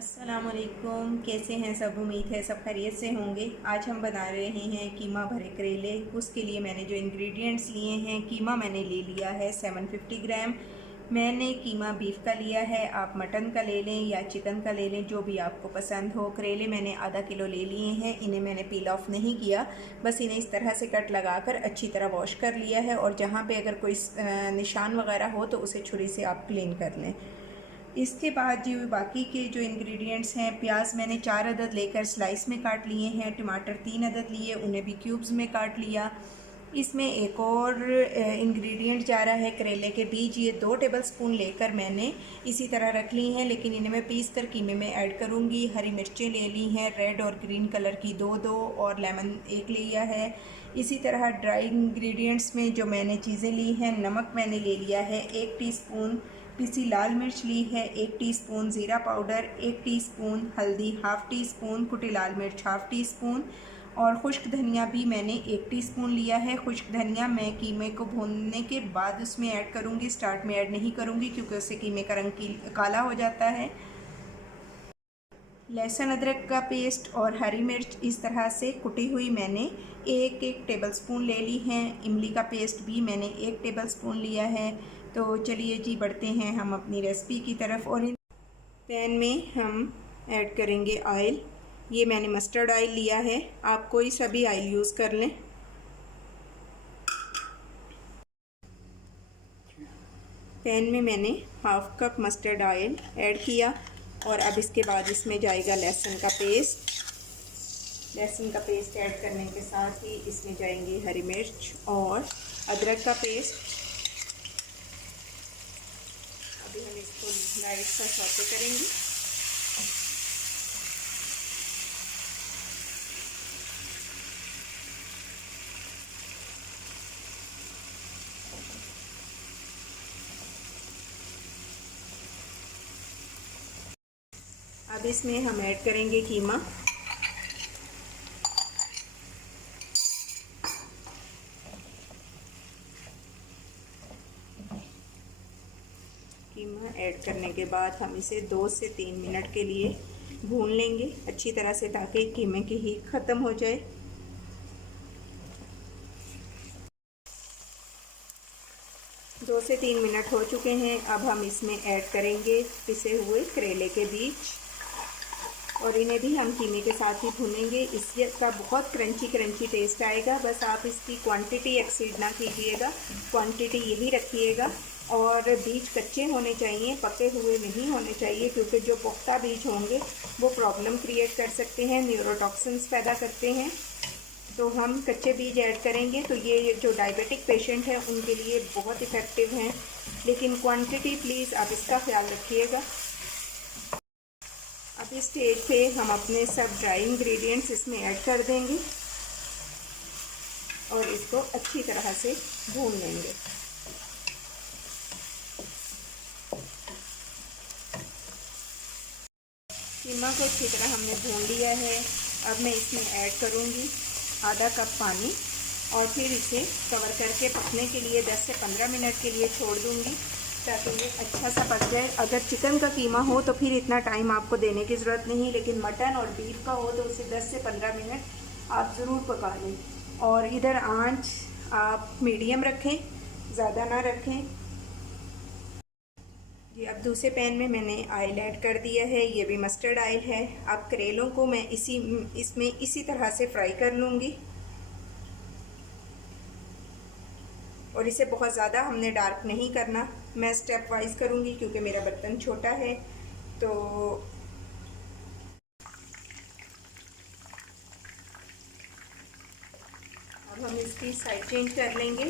अस्सलामुअलैकुम, कैसे हैं सब। उम्मीद है सब खैरियत से होंगे। आज हम बना रहे हैं कीमा भरे करेले। उसके लिए मैंने जो इंग्रेडिएंट्स लिए हैं, कीमा मैंने ले लिया है 750 ग्राम। मैंने कीमा बीफ का लिया है, आप मटन का ले लें या चिकन का ले लें, जो भी आपको पसंद हो। करेले मैंने आधा किलो ले लिए हैं, इन्हें मैंने पील ऑफ नहीं किया, बस इन्हें इस तरह से कट लगाकर अच्छी तरह वॉश कर लिया है। और जहाँ पे अगर कोई निशान वगैरह हो तो उसे छुरी से आप क्लीन कर लें। इसके बाद जो बाकी के जो इंग्रेडिएंट्स हैं, प्याज मैंने 4 अदद लेकर स्लाइस में काट लिए हैं, टमाटर 3 अदद लिए, उन्हें भी क्यूब्स में काट लिया। इसमें एक और इंग्रेडिएंट जा रहा है करेले के बीज। ये 2 टेबलस्पून लेकर मैंने इसी तरह रख ली हैं, लेकिन इन्हें मैं पीस कर कीमे में ऐड करूँगी। हरी मिर्चें ले ली हैं, रेड और ग्रीन कलर की दो और लेमन 1 लिया है। इसी तरह ड्राई इंग्रेडिएंट्स में जो मैंने चीज़ें ली हैं, नमक मैंने ले लिया है 1 टीस्पून, पिसी लाल मिर्च ली है 1 टीस्पून, ज़ीरा पाउडर 1 टीस्पून, हल्दी हाफ़ टी स्पून, कुटी लाल मिर्च हाफ़ टी स्पून, और खुश्क धनिया भी मैंने 1 टीस्पून लिया है। खुश्क धनिया मैं कीमे को भूनने के बाद उसमें ऐड करूँगी, स्टार्ट में ऐड नहीं करूँगी क्योंकि उससे कीमे का रंग काला हो जाता है। लहसुन अदरक का पेस्ट और हरी मिर्च इस तरह से कुटी हुई मैंने 1 टेबलस्पून ले ली हैं। इमली का पेस्ट भी मैंने 1 टेबलस्पून लिया है। तो चलिए जी, बढ़ते हैं हम अपनी रेसिपी की तरफ। और इन पैन में हम ऐड करेंगे ऑयल। ये मैंने मस्टर्ड ऑयल लिया है, आप कोई सा भी ऑयल यूज़ कर लें। पैन में मैंने half cup mustard oil add किया और अब इसके बाद इसमें जाएगा लहसुन का पेस्ट। लहसुन का पेस्ट ऐड करने के साथ ही इसमें जाएंगी हरी मिर्च और अदरक का पेस्ट। अभी हम इसको लाइट सा सौते करेंगे। अब इसमें हम ऐड करेंगे कीमा। कीमा ऐड करने के बाद हम इसे 2 से 3 मिनट के लिए भून लेंगे अच्छी तरह से, ताकि कीमे की हीट ख़त्म हो जाए। दो से 3 मिनट हो चुके हैं। अब हम इसमें ऐड करेंगे पिसे हुए करेले के बीज और इन्हें भी हम कीमे के साथ ही भूनेंगे। इसका बहुत क्रंची टेस्ट आएगा। बस आप इसकी क्वांटिटी एक्सीड ना कीजिएगा, क्वांटिटी यही रखिएगा। और बीज कच्चे होने चाहिए, पके हुए नहीं होने चाहिए, क्योंकि जो पुख्ता बीज होंगे वो प्रॉब्लम क्रिएट कर सकते हैं, न्यूरोटॉक्सिन्स पैदा करते हैं। तो हम कच्चे बीज ऐड करेंगे तो ये जो डायबिटिक पेशेंट है उनके लिए बहुत इफ़ेक्टिव हैं, लेकिन क्वांटिटी प्लीज़ आप इसका ख्याल रखिएगा। अब इस स्टेज पे हम अपने सब ड्राई इंग्रेडिएंट्स इसमें ऐड कर देंगे और इसको अच्छी तरह से भून लेंगे। कीमा को अच्छी तरह हमने भून लिया है। अब मैं इसमें ऐड करूँगी आधा कप पानी और फिर इसे कवर करके पकने के लिए 10 से 15 मिनट के लिए छोड़ दूँगी, ताकि ये अच्छा सा पक जाए। अगर चिकन का कीमा हो तो फिर इतना टाइम आपको देने की ज़रूरत नहीं, लेकिन मटन और बीफ का हो तो उसे 10 से 15 मिनट आप ज़रूर पका लें। और इधर आंच आप मीडियम रखें, ज़्यादा ना रखें। जी, अब दूसरे पैन में मैंने ऑयल ऐड कर दिया है, ये भी मस्टर्ड ऑयल है। अब करेलों को मैं इसमें इसी तरह से फ्राई कर लूँगी और इसे बहुत ज़्यादा हमने डार्क नहीं करना। मैं स्टेप वाइज करूँगी क्योंकि मेरा बर्तन छोटा है। तो अब हम इसकी साइड चेंज कर लेंगे।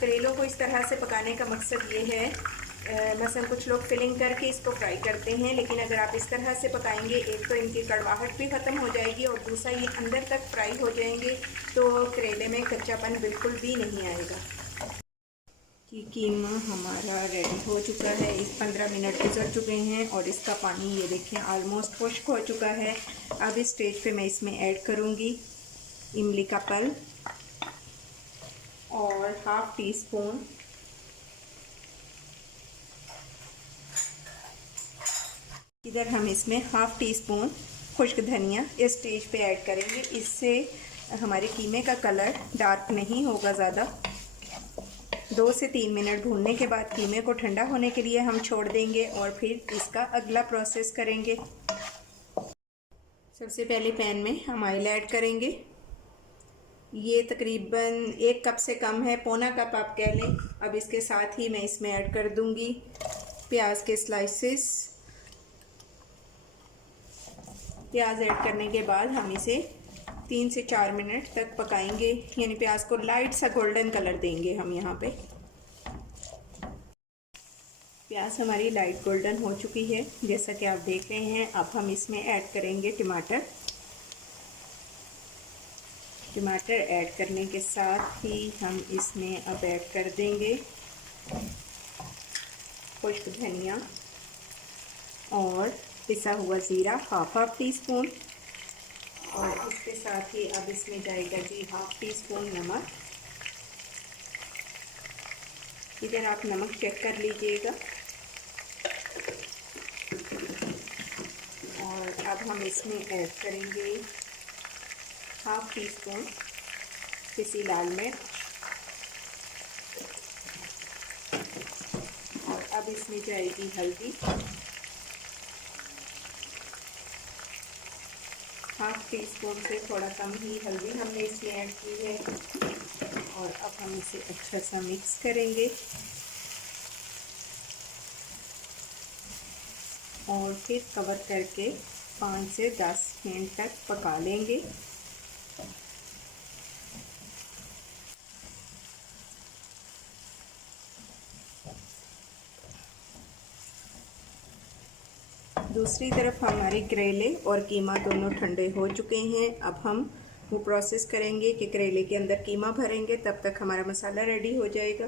करेलों को इस तरह से पकाने का मकसद ये है, मसलन कुछ लोग फिलिंग करके इसको फ्राई करते हैं, लेकिन अगर आप इस तरह से पकाएंगे, एक तो इनकी कड़वाहट भी ख़त्म हो जाएगी और दूसरा ये अंदर तक फ्राई हो जाएंगे, तो करेले में कच्चापन बिल्कुल भी नहीं आएगा। कि कीमा हमारा रेडी हो चुका है। इस 15 मिनट गुजर चुके हैं और इसका पानी ये देखें ऑलमोस्ट खुश्क हो चुका है। अब इस स्टेज पे मैं इसमें ऐड करूँगी इमली का पल और हाफ़ टी स्पून इधर हम इसमें हाफ़ टी स्पून खुश्क धनिया इस स्टेज पे ऐड करेंगे। इससे हमारे कीमे का कलर डार्क नहीं होगा ज़्यादा। 2 से 3 मिनट भूनने के बाद कीमे को ठंडा होने के लिए हम छोड़ देंगे और फिर इसका अगला प्रोसेस करेंगे। सबसे पहले पैन में हम ऑयल ऐड करेंगे। ये तकरीबन 1 कप से कम है, पौना कप आप कह लें। अब इसके साथ ही मैं इसमें ऐड कर दूंगी प्याज के स्लाइसेस। प्याज ऐड करने के बाद हम इसे 3 से 4 मिनट तक पकाएंगे, यानी प्याज को लाइट सा गोल्डन कलर देंगे हम यहाँ पे। प्याज हमारी लाइट गोल्डन हो चुकी है जैसा कि आप देख रहे हैं। अब हम इसमें ऐड करेंगे टमाटर। टमाटर ऐड करने के साथ ही हम इसमें अब ऐड कर देंगे खुश्क धनिया और पिसा हुआ ज़ीरा हाफ टी स्पून, और इसके साथ ही अब इसमें जाएगा जी हाफ टी स्पून नमक। इधर आप नमक चेक कर लीजिएगा। और अब हम इसमें ऐड करेंगे हाफ टी स्पून पिसी लाल मिर्च, और अब इसमें जाएगी हल्दी हाफ टी स्पून से थोड़ा कम ही हल्दी हमने इसमें ऐड की है। और अब हम इसे अच्छा सा मिक्स करेंगे और फिर कवर करके 5 से 10 मिनट तक पका लेंगे। दूसरी तरफ हमारे करेले और कीमा दोनों ठंडे हो चुके हैं। अब हम वो प्रोसेस करेंगे कि करेले के अंदर कीमा भरेंगे, तब तक हमारा मसाला रेडी हो जाएगा।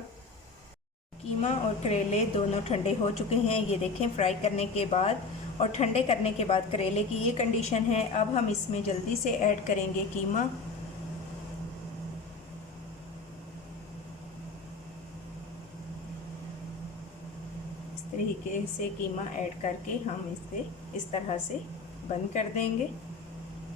कीमा और करेले दोनों ठंडे हो चुके हैं, ये देखें। फ्राई करने के बाद और ठंडे करने के बाद करेले की ये कंडीशन है। अब हम इसमें जल्दी से ऐड करेंगे कीमा। इस तरीके से कीमा ऐड करके हम इसे इस तरह से बंद कर देंगे।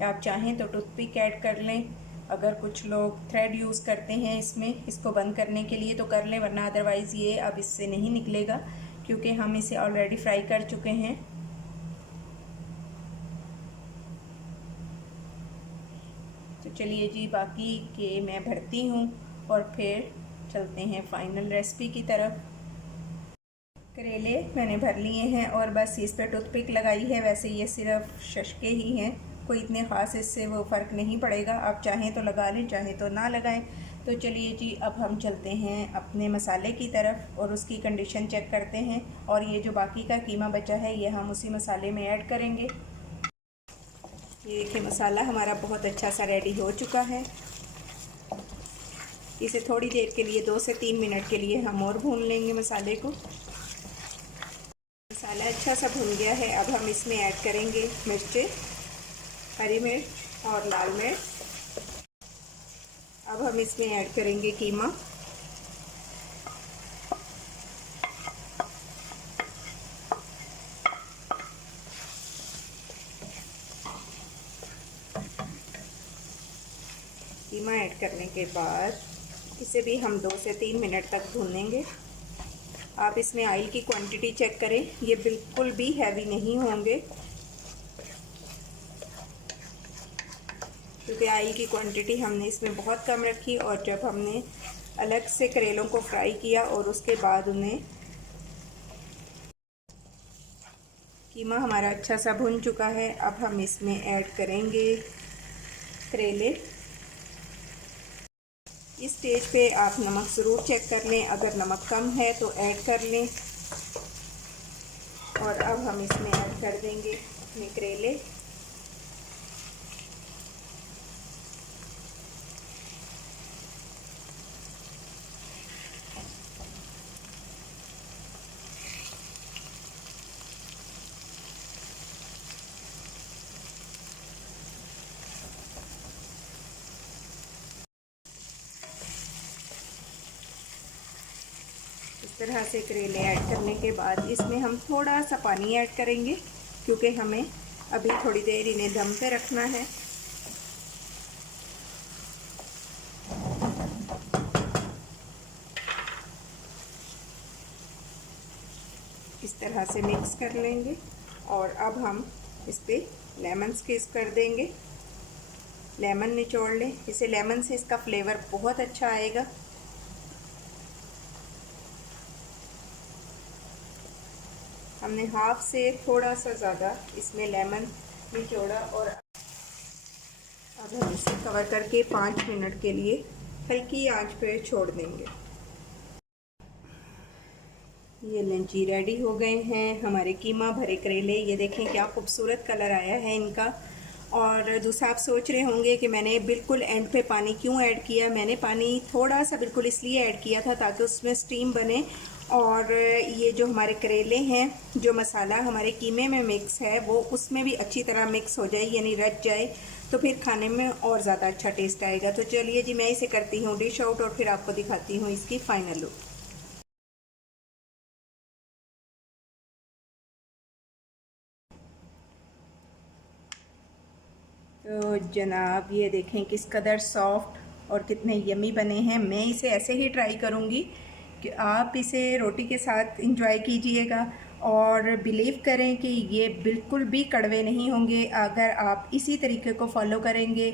आप चाहें तो टूथपिक ऐड कर लें। अगर कुछ लोग थ्रेड यूज़ करते हैं इसमें, इसको बंद करने के लिए, तो कर लें, वरना अदरवाइज़ ये अब इससे नहीं निकलेगा क्योंकि हम इसे ऑलरेडी फ्राई कर चुके हैं। तो चलिए जी, बाकी के मैं भरती हूँ और फिर चलते हैं फाइनल रेसिपी की तरफ। करेले मैंने भर लिए हैं और बस इस पर टूथपिक लगाई है। वैसे ये सिर्फ शशके ही हैं, कोई इतने ख़ास इससे वो फ़र्क नहीं पड़ेगा। आप चाहें तो लगा लें, चाहें तो ना लगाएं। तो चलिए जी, अब हम चलते हैं अपने मसाले की तरफ और उसकी कंडीशन चेक करते हैं। और ये जो बाकी का कीमा बचा है ये हम उसी मसाले में ऐड करेंगे। ये देखिए, मसाला हमारा बहुत अच्छा सा रेडी हो चुका है। इसे थोड़ी देर के लिए 2 से 3 मिनट के लिए हम और भून लेंगे मसाले को। मसाला अच्छा सा भुन गया है। अब हम इसमें ऐड करेंगे मिर्चें, हरी मिर्च और लाल मिर्च। अब हम इसमें ऐड करेंगे कीमा। कीमा ऐड करने के बाद इसे भी हम 2 से 3 मिनट तक भूनेंगे। आप इसमें ऑयल की क्वांटिटी चेक करें, ये बिल्कुल भी हैवी नहीं होंगे क्योंकि ऑयल की क्वांटिटी हमने इसमें बहुत कम रखी। और जब हमने अलग से करेलों को फ्राई किया और उसके बाद उन्हें, कीमा हमारा अच्छा सा भुन चुका है। अब हम इसमें ऐड करेंगे करेले। इस स्टेज पे आप नमक ज़रूर चेक कर लें, अगर नमक कम है तो ऐड कर लें। और अब हम इसमें ऐड कर देंगे अपने करेले। इस तरह से करेले ऐड करने के बाद इसमें हम थोड़ा सा पानी ऐड करेंगे क्योंकि हमें अभी थोड़ी देर इन्हें दम पे रखना है। इस तरह से मिक्स कर लेंगे और अब हम इस पर लेमन स्क्वीज़ कर देंगे। लेमन निचोड़ लें, इसे लेमन से इसका फ्लेवर बहुत अच्छा आएगा। हमने हाफ से थोड़ा सा ज़्यादा इसमें लेमन निचोड़ा और अब हम इसे कवर करके 5 मिनट के लिए हल्की आंच पे छोड़ देंगे। ये लंची रेडी हो गए हैं हमारे कीमा भरे करेले। ये देखें क्या खूबसूरत कलर आया है इनका। और दूसरा आप सोच रहे होंगे कि मैंने बिल्कुल एंड पे पानी क्यों ऐड किया। मैंने पानी थोड़ा सा बिल्कुल इसलिए ऐड किया था ताकि उसमें स्टीम बने और ये जो हमारे करेले हैं, जो मसाला हमारे कीमे में मिक्स है वो उसमें भी अच्छी तरह मिक्स हो जाए, यानी रच जाए, तो फिर खाने में और ज़्यादा अच्छा टेस्ट आएगा। तो चलिए जी, मैं इसे करती हूँ डिश आउट और फिर आपको दिखाती हूँ इसकी फ़ाइनल लुक। तो जनाब ये देखें किस कदर सॉफ्ट और कितने यमी बने हैं। मैं इसे ऐसे ही ट्राई करूँगी कि आप इसे रोटी के साथ इंजॉय कीजिएगा और बिलीव करें कि ये बिल्कुल भी कड़वे नहीं होंगे अगर आप इसी तरीके को फॉलो करेंगे।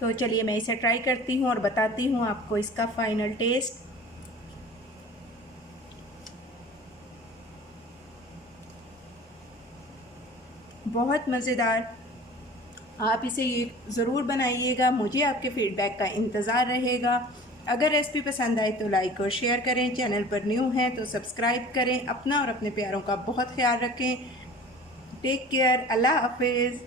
तो चलिए मैं इसे ट्राई करती हूँ और बताती हूँ आपको इसका फ़ाइनल टेस्ट। बहुत मज़ेदार। आप इसे ये ज़रूर बनाइएगा। मुझे आपके फ़ीडबैक का इंतज़ार रहेगा। अगर रेसिपी पसंद आए तो लाइक और शेयर करें। चैनल पर न्यू हैं तो सब्सक्राइब करें। अपना और अपने प्यारों का बहुत ख्याल रखें। Take care. अल्लाह हाफिज़।